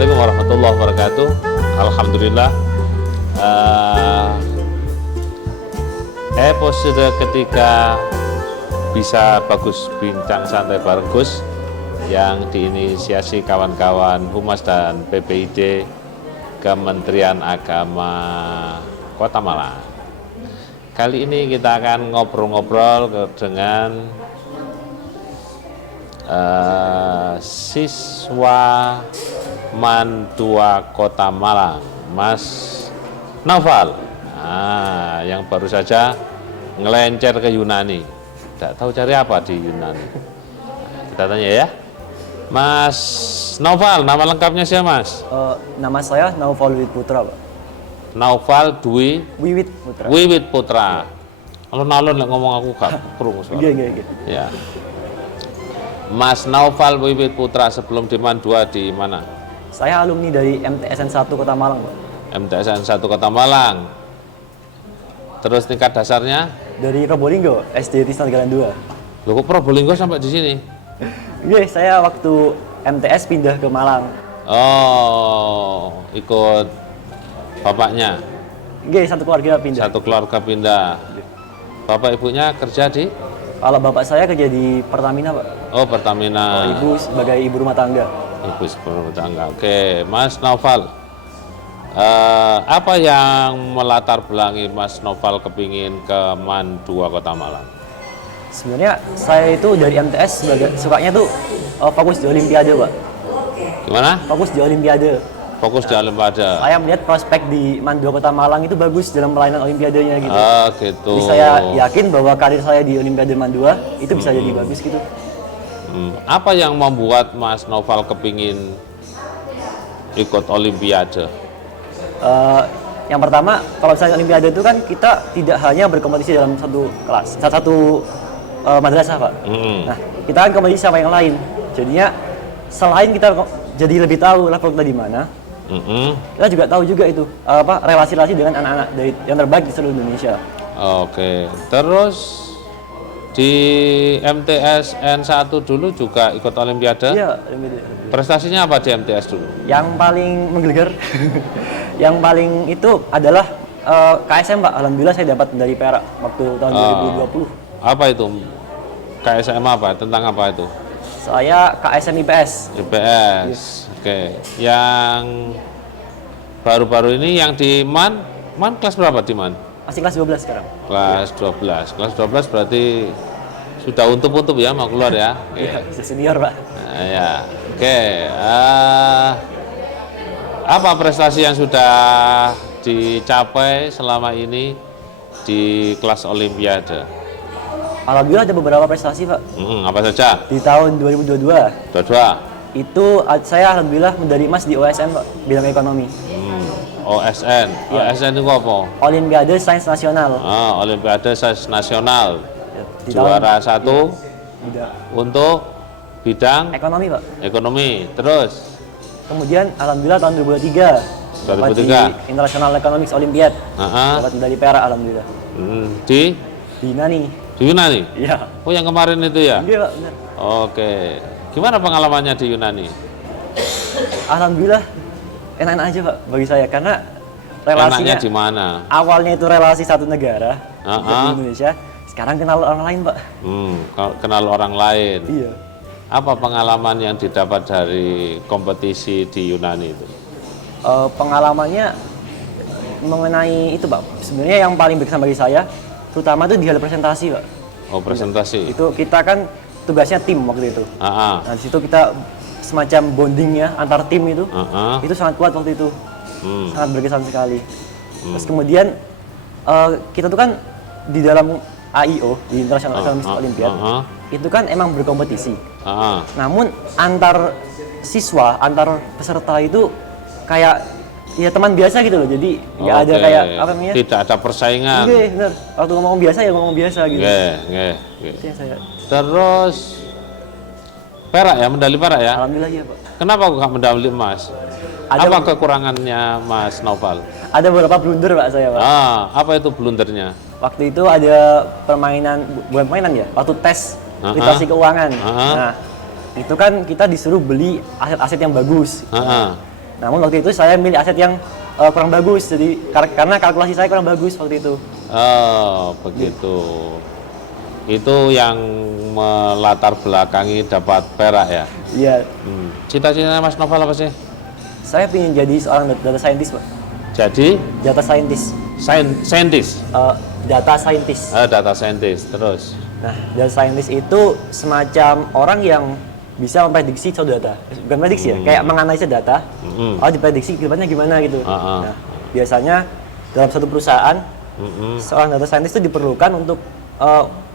Assalamualaikum warahmatullahi wabarakatuh. Alhamdulillah, episode ketiga Bisa Bagus Bincang Santai bareng Gus yang diinisiasi kawan-kawan Humas dan PPID Kementerian Agama Kota Malang. Kali ini kita akan ngobrol-ngobrol dengan siswa MAN 2 Kota Malang, Mas Naufal, yang baru saja ngelencer ke Yunani. Tidak tahu cari apa di Yunani. Kita tanya ya, Mas Naufal, nama lengkapnya siapa Mas? Nama saya Naufal Wiwit Putra, Pak. Naufal Wiwit Putra. Wiwit Putra. Alun-alun ngomong aku gak perlu suara. Iya. Ya. Mas Naufal Wiwit Putra sebelum di MAN 2 di mana? Saya alumni dari MTSN 1 Kota Malang, Pak. MTSN 1 Kota Malang. Terus tingkat dasarnya? Dari Probolinggo, SD Tisna Negara 2. Loh kok Probolinggo sampai di sini? Iya, saya waktu MTS pindah ke Malang. Oh, ikut bapaknya? Iya, satu keluarga pindah. Satu keluarga pindah. Bapak ibunya kerja di? Kalau bapak saya kerja di Pertamina, Pak. Oh, Pertamina. Ibu sebagai ibu rumah tangga. Ibu rumah tangga. Oke, Mas Naufal. Apa yang melatar belakangi Mas Naufal kepingin ke MAN 2 Kota Malang? Sebenarnya saya itu dari MTS sukanya tuh fokus di Olimpiade, Pak. Gimana? Fokus di Olimpiade. Fokus di Olimpiade. Saya melihat prospek di MAN 2 Kota Malang itu bagus dalam pelayanan Olimpiadenya gitu. Gitu. Jadi saya yakin bahwa karir saya di Olimpiade MAN 2 itu bisa jadi bagus gitu. Apa yang membuat Mas Naufal kepingin ikut Olimpiade? Yang pertama, kalau misalnya Olimpiade itu kan kita tidak hanya berkompetisi dalam satu kelas, satu madrasah, Pak. Nah, kita kan kompetisi sama yang lain. Jadinya selain kita jadi lebih tahu level kita di mana, kita juga tahu juga itu relasi-relasi dengan anak-anak dari yang terbaik di seluruh Indonesia. Oke, terus di MTSN 1 dulu juga ikut Olimpiade? Iya, prestasinya apa di MTS dulu? Yang paling menggelegar, yang paling itu adalah KSM, Pak. Alhamdulillah saya dapat medali perak waktu tahun 2020. Apa itu? KSM apa? Tentang apa itu? Saya KSM IPS. IPS. Oke. Yang baru-baru ini yang di MAN kelas berapa di MAN? Masih kelas 12 sekarang. Kelas 12. Kelas 12 berarti sudah untup-untup ya mau keluar ya? Iya, senior, Pak. Ya. Oke. Apa prestasi yang sudah dicapai selama ini di kelas Olimpiade? Alhamdulillah ada beberapa prestasi, Pak. Apa saja? Di tahun 2022 itu saya alhamdulillah medali emas di OSN, Pak, bidang ekonomi. OSN. Ya. OSN itu apa? Olimpiade Sains Nasional. Olimpiade Sains Nasional. Di Juara satu untuk bidang ekonomi, Pak. Ekonomi. Terus? Kemudian alhamdulillah tahun 2023 dapat di International Economics Olympiad. Dapat medali perak alhamdulillah. Di Yunani. Di Yunani? Iya. Oh, yang kemarin itu ya? Iya, Pak, benar. Oke. Gimana pengalamannya di Yunani? Alhamdulillah enak-enak aja, Pak, bagi saya karena relasinya enaknya di mana? Awalnya itu relasi satu negara di Indonesia, sekarang kenal orang lain, Pak. Kenal orang lain. Iya. Apa pengalaman yang didapat dari kompetisi di Yunani itu? Pengalamannya mengenai itu, Pak. Sebenarnya yang paling berkesan bagi saya, terutama itu di hal presentasi, Pak. Oh, presentasi. Itu kita kan tugasnya tim waktu itu. Nah, di situ kita semacam bondingnya antar tim itu sangat kuat waktu itu. Sangat berkesan sekali. Terus kemudian kita tuh kan di dalam AIO, di International Economics Olympiad, itu kan emang berkompetisi. Namun antar siswa, antar peserta itu kayak ya teman biasa gitu loh. Jadi nggak ada kayak apa namanya? Tidak ada persaingan. Iya, benar. Waktu ngomong biasa ya ngomong biasa gitu. Itu yang saya. Terus perak ya, medali perak ya? Alhamdulillah ya, Pak. Kenapa kok nggak medali emas? Apa kekurangannya Mas Naufal? Ada beberapa blunder, Pak, saya, Pak. Apa itu blundernya? Waktu itu ada bukan permainan ya, waktu tes literasi keuangan. Nah, itu kan kita disuruh beli aset-aset yang bagus. Namun waktu itu saya milih aset yang kurang bagus, jadi karena kalkulasi saya kurang bagus waktu itu. Oh, begitu. Itu yang melatar belakangi dapat perak ya? Iya. Cita-citanya Mas Noval apa sih? Saya ingin jadi seorang data scientist, Pak. Jadi? Data scientist. Scientist? Data scientist. Data scientist, terus? Nah, data scientist itu semacam orang yang bisa memprediksi suatu data. Bukan prediksi ya, kayak menganalisa data. Diprediksi kedepannya gimana gitu. Nah, biasanya dalam satu perusahaan, seorang data scientist itu diperlukan untuk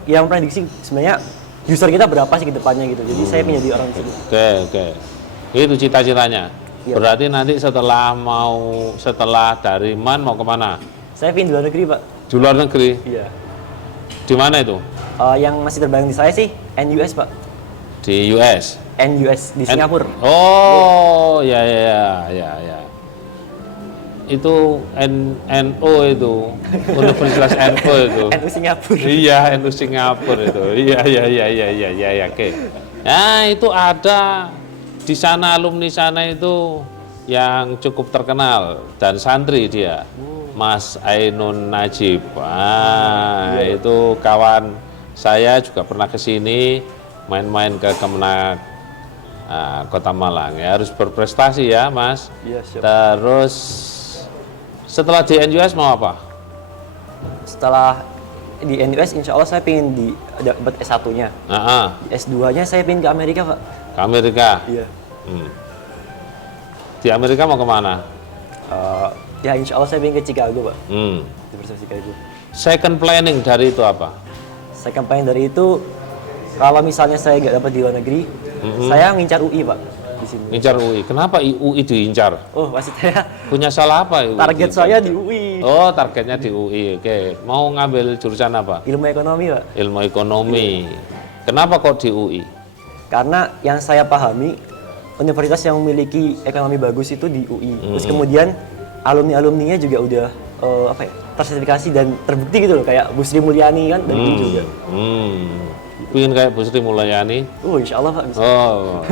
yang memprediksi sebenarnya user kita berapa sih kedepannya gitu. Jadi saya menjadi orang tersebut. Oke. Itu cita-citanya. Iya. Berarti nanti setelah dari MAN mau kemana? Saya ingin di luar negeri, Pak. Di luar negeri? Iya. Di mana itu? Yang masih terbayang di saya sih NUS, Pak. Di US? NUS di Singapura. Oh, ya. Itu NO itu, Universitas NO itu. NU Singapura. Iya, NU Singapura itu. Iya, oke. Nah, itu ada di sana alumni sana itu yang cukup terkenal dan santri dia. Mas Ainun Najib. Itu kawan saya juga pernah ke sini main-main ke Kemenak Kota Malang. Ya harus berprestasi ya, Mas. Iya, siap. Terus setelah di NUS mau apa? Setelah di NUS, insya Allah saya ingin dapat S1-nya. S2-nya saya ingin ke Amerika, Pak. Ke Amerika? Iya. Di Amerika mau kemana? Ya insya Allah saya ingin ke Chicago, Pak. Universitas Chicago. Second planning dari itu apa? Second planning dari itu, kalau misalnya saya nggak dapat di luar negeri, saya ngincar UI, Pak. Di sini. Ngincar UI. Kenapa UI diincar? Oh, maksudnya punya salah apa UI? Target saya di UI. Oh, targetnya di UI. Oke. Mau ngambil jurusan apa? Ilmu ekonomi, Pak. Ilmu ekonomi. Kenapa kok di UI? Karena yang saya pahami, universitas yang memiliki ekonomi bagus itu di UI. Terus kemudian alumni-alumninya juga udah tersertifikasi dan terbukti gitu loh, kayak Bu Sri Mulyani kan dari UI juga. Pengen kayak Bu Sri Mulyani? Insya Allah, Pak. Bisa. Oh,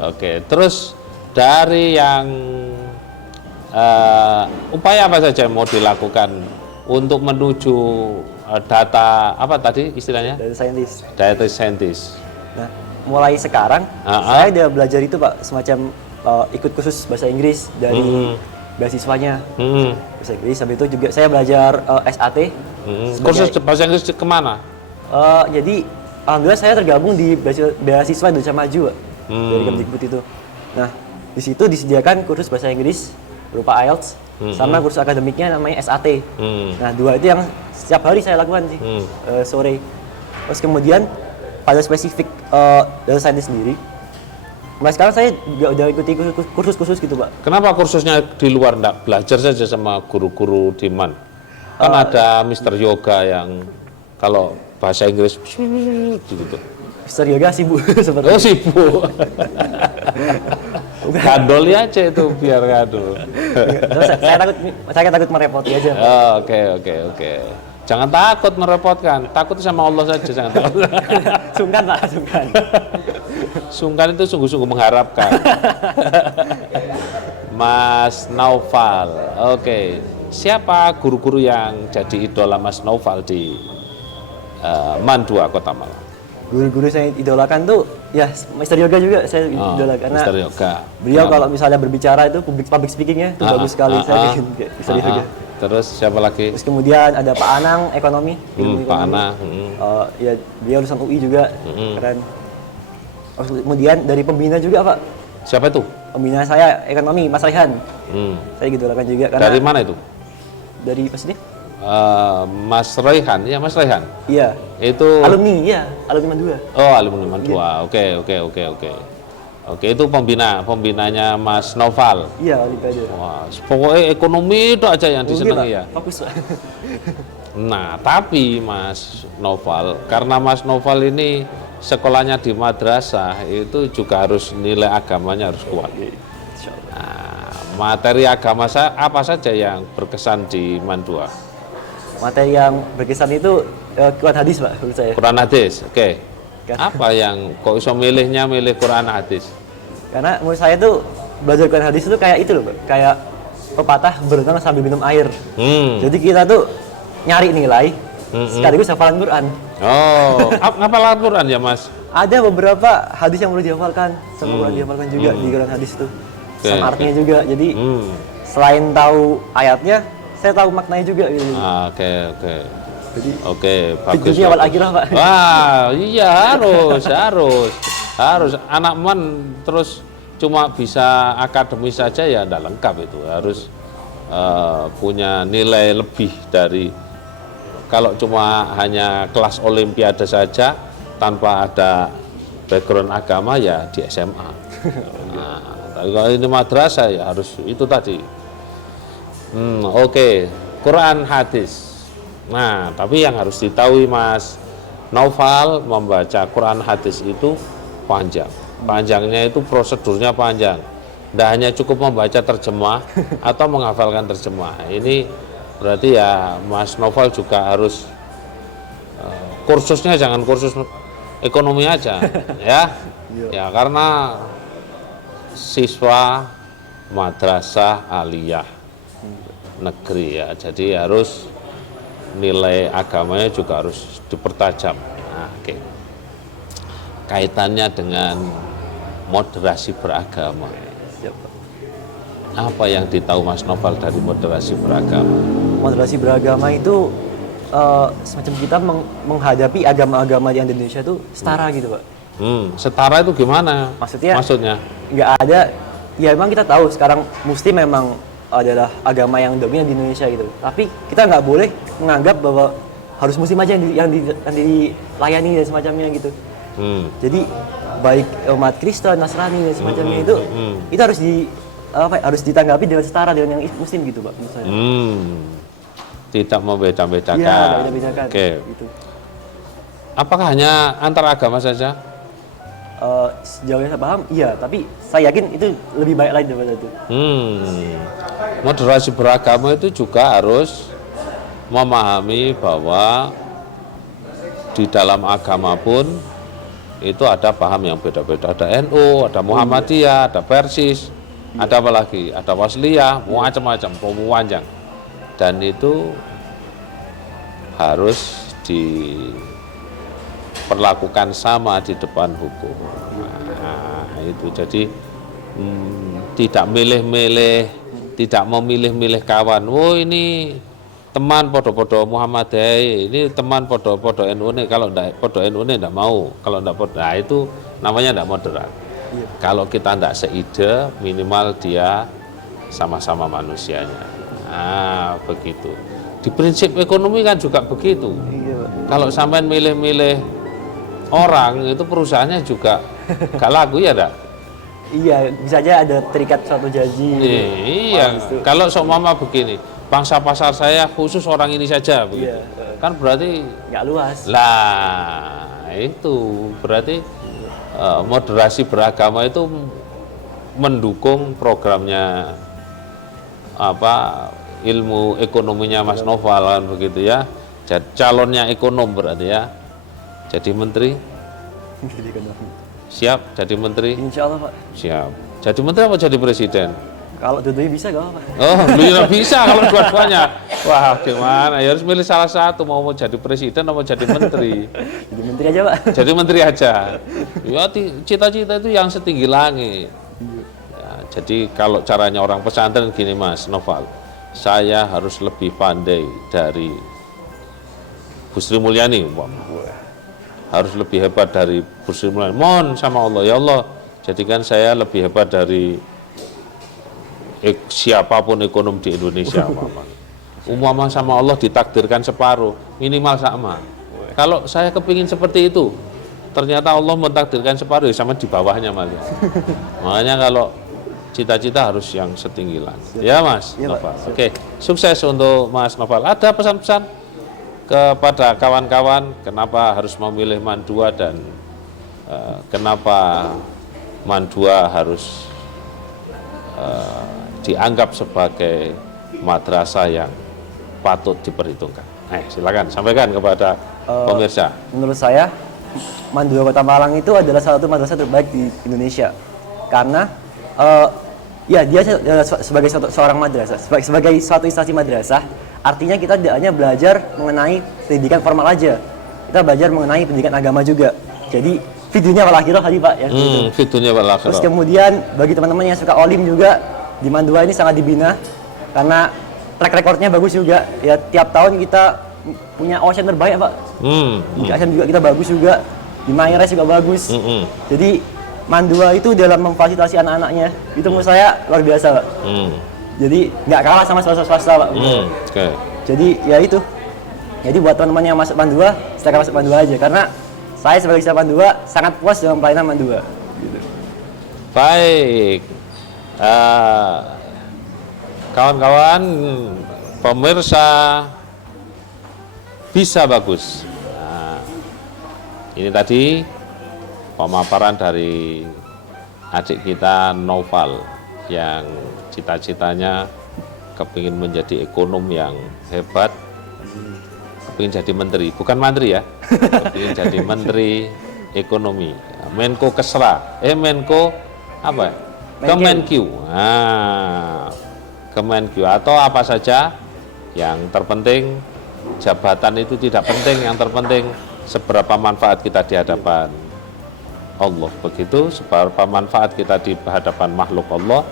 oke. Terus dari yang upaya apa saja yang mau dilakukan untuk menuju data apa tadi istilahnya? Data scientist. Data scientist. Nah, mulai sekarang saya udah belajar itu, Pak, semacam ikut kursus bahasa Inggris dari beasiswanya. Bahasa Inggris. Habis itu juga saya belajar SAT. Kursus bahasa Inggris kemana? Jadi alhamdulillah saya tergabung di beasiswa Indonesia Maju, Pak, dari Kemdikbud itu. Nah, di situ disediakan kursus bahasa Inggris berupa IELTS sama kursus akademiknya namanya SAT. Nah, dua itu yang setiap hari saya lakukan sih, sore. Terus kemudian pada spesifik data scientist sendiri, mulai sekarang saya juga udah ikuti kursus-kursus gitu, Pak. Kenapa kursusnya di luar, enggak belajar saja sama guru-guru di MAN? Kan ada Mr. Yoga yang kalau bahasa Inggris gitu. Mr. Yoga sibuk seperti. Oh, sibuk. Gadol aja itu biar gadol. Saya takut merepoti aja, Pak. Oke. Jangan takut merepotkan. Takut sama Allah saja, jangan takut. Sungkan, Pak, sungkan. Sungkan itu sungguh-sungguh mengharapkan. Mas Naufal. Oke. Siapa guru-guru yang jadi idola Mas Naufal di MAN 2 Kota Malang? Guru-guru saya idolakan tuh ya Mr. Yoga juga saya idolakan karena Mr. Yoga. Beliau kalau misalnya berbicara itu public speakingnya itu bagus sekali. Saya bikin kayak Mr. Yoga. Terus siapa lagi? Terus kemudian ada Pak Anang ekonomi. Pak Anang. Ya beliau lulusan UI juga, keren. Terus kemudian dari pembina juga, Pak. Siapa itu? Pembina saya ekonomi, Mas Raihan. Saya idolakan juga karena. Dari mana itu? Dari pas ini? Mas Raihan, ya Mas Raihan. Iya. Itu alumni MAN 2. Oh, alumni MAN 2. Oke. Oke, itu pembinanya Mas Naufal. Iya, Olimpiade. Wah, pokoknya ekonomi itu aja yang disenangi ya. Fokus, Pak. Nah, tapi Mas Naufal, karena Mas Naufal ini sekolahnya di madrasah, itu juga harus nilai agamanya harus kuat. Nah, materi agama apa saja yang berkesan di MAN 2? Materi yang berkesan itu Quran hadis, Pak, menurut saya. Quran hadis, oke. Apa yang kok iso milih Quran hadis? Karena menurut saya itu belajar Quran hadis itu kayak itu loh, Pak. Kayak pepatah berenang sambil minum air. Jadi kita tuh nyari nilai sekaligus hafalan Quran. Oh, ngapalan Quran ya Mas? Ada beberapa hadis yang perlu dihafalkan, sama Quran dihafalkan juga di Quran hadis itu. Sama artinya juga. Jadi selain tahu ayatnya, saya tahu maknanya juga gitu. Oke. Jadi Bagus. Dunia wal akhirah, Pak. Wah, iya harus. Anak man terus cuma bisa akademis saja ya enggak lengkap itu. Harus punya nilai lebih dari kalau cuma hanya kelas olimpiade saja tanpa ada background agama ya di SMA. Nah, tapi kalau ini madrasah ya harus itu tadi. Oke. Quran hadis. Nah, tapi yang harus diketahui Mas Naufal, membaca Quran hadis itu panjang. Panjangnya itu prosedurnya panjang. Tidak hanya cukup membaca terjemah atau menghafalkan terjemah. Ini berarti ya Mas Naufal juga harus kursusnya jangan kursus ekonomi aja ya. Ya karena siswa madrasah aliyah negeri ya. Jadi harus nilai agamanya juga harus dipertajam. Nah, oke. Kaitannya dengan moderasi beragama. Apa yang ditahu Mas Naufal dari moderasi beragama? Moderasi beragama itu semacam kita menghadapi agama-agama yang di Indonesia itu setara gitu, Pak. Setara itu gimana? Maksudnya? Nggak ada. Ya memang kita tahu sekarang Muslim memang adalah agama yang dominan di Indonesia gitu. Tapi kita nggak boleh menganggap bahwa harus Muslim aja yang dilayani dan semacamnya gitu. Jadi baik umat Kristen, Nasrani dan semacamnya itu harus ditanggapi dengan setara dengan yang Muslim gitu, Pak, menurut saya. Tidak membeda-bedakan. Iya, tidak membeda-bedakan. Oke. Gitu. Apakah hanya antar agama saja? Sejauh yang saya paham, iya. Tapi saya yakin itu lebih baik lagi daripada itu. Moderasi beragama itu juga harus memahami bahwa di dalam agama pun itu ada paham yang beda-beda. Ada NU, ada Muhammadiyah, ada Persis, ada apa lagi? Ada Wasliyah, macam-macam, panjang. Dan itu harus diperlakukan sama di depan hukum. Nah, itu jadi tidak milih-milih, tidak memilih-milih kawan. Oh ini teman podo-podo Muhammadiyah, ini teman podo-podo NU nih. Kalau enggak podo NU nih enggak mau. Kalau enggak podo, nah itu namanya enggak moderat. Kalau kita enggak seide, minimal dia sama-sama manusianya. Nah, begitu. Di prinsip ekonomi kan juga begitu. Kalau sampai milih-milih orang, itu perusahaannya juga gak laku ya enggak? Iya, bisa aja ada terikat suatu janji. Iya, kalau seumpama begini, pangsa pasar saya khusus orang ini saja begitu. Kan berarti nggak luas. Lah, itu berarti moderasi beragama itu mendukung programnya ilmu ekonominya Mas Naufal kan begitu ya. Calonnya ekonom berarti ya. Jadi menteri? Siap jadi menteri? Insya Allah, Pak. Siap. Jadi menteri apa jadi presiden? Kalau dua-duanya bisa gak apa-apa. Oh, bisa kalau dua-duanya. Wah, gimana? Ya harus milih salah satu, mau jadi presiden atau mau jadi menteri. Jadi menteri aja, Pak. Jadi menteri aja. Ya, cita-cita itu yang setinggi langit. Ya, jadi kalau caranya orang pesantren gini Mas Naufal, saya harus lebih pandai dari Bu Sri Mulyani. Harus lebih hebat dari Bu Sri Mulyani. Mohon sama Allah, ya Allah, jadikan saya lebih hebat dari siapapun ekonom di Indonesia. Umpama sama Allah ditakdirkan separuh, minimal sama. Kalau saya kepingin seperti itu, ternyata Allah mentakdirkan separuh, sama di bawahnya malah. Makanya kalau cita-cita harus yang setinggi langit. Ya Mas Naufal. Oke, sukses untuk Mas Naufal. Ada pesan-pesan kepada kawan-kawan kenapa harus memilih Mandua dan kenapa Mandua harus dianggap sebagai madrasah yang patut diperhitungkan. Silakan sampaikan kepada pemirsa. Menurut saya, Mandua Kota Malang itu adalah salah satu madrasah terbaik di Indonesia. Karena Ya, dia sebagai seorang madrasah, sebagai suatu instansi madrasah, artinya kita tidak hanya belajar mengenai pendidikan formal aja, kita belajar mengenai pendidikan agama juga. Jadi videonya wal akhirah tadi Pak ya. Videonya wal akhirah. Terus kemudian bagi teman-teman yang suka olim juga di Mandua ini sangat dibina karena track recordnya bagus juga. Ya tiap tahun kita punya OSN terbaik Pak. Di ASN juga kita bagus juga, di Mayres juga bagus. Jadi Mandua itu dalam memfasilitasi anak-anaknya itu menurut saya luar biasa Pak. Jadi nggak kalah sama swasta Pak. Okay. Jadi ya itu. Jadi buat teman-teman yang masuk Mandua, silakan masuk Mandua aja karena saya sebagai siswa Mandua sangat puas dengan pelayanan Mandua. Gitu. Baik, kawan-kawan pemirsa Bisa Bagus. Nah, ini tadi pemaparan dari adik kita Noval yang cita-citanya kepingin menjadi ekonom yang hebat, kepingin jadi menteri, bukan mantri ya, kepingin jadi menteri ekonomi, Menko Kesra, Menko apa? Kemenq. Nah, Kemenq atau apa saja yang terpenting, jabatan itu tidak penting, yang terpenting seberapa manfaat kita di hadapan Allah. Begitu, seberapa manfaat kita di hadapan makhluk Allah.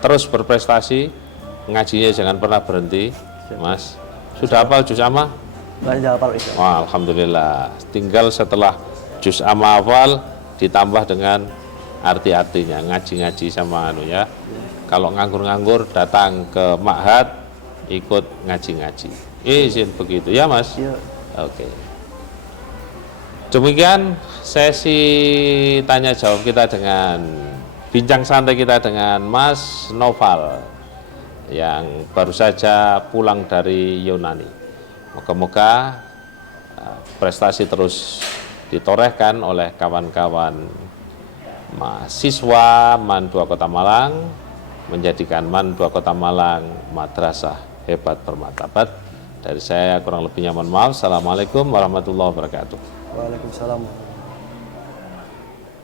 Terus berprestasi, ngajinya jangan pernah berhenti, Mas. Sudah hafal juz amma? Sudah hafal. Wah, alhamdulillah. Tinggal setelah juz amma hafal ditambah dengan arti-artinya, ngaji-ngaji sama anu ya. Kalau nganggur-nganggur datang ke ma'had ikut ngaji-ngaji. Izin begitu ya, Mas? Iya. Oke. Demikian sesi tanya jawab kita dengan bincang santai kita dengan Mas Noval yang baru saja pulang dari Yunani. Moga-moga prestasi terus ditorehkan oleh kawan-kawan mahasiswa MAN 2 Kota Malang, menjadikan MAN 2 Kota Malang madrasah hebat bermartabat. Dari saya kurang lebihnya mohon maaf. Assalamualaikum warahmatullahi wabarakatuh. Waalaikumsalam.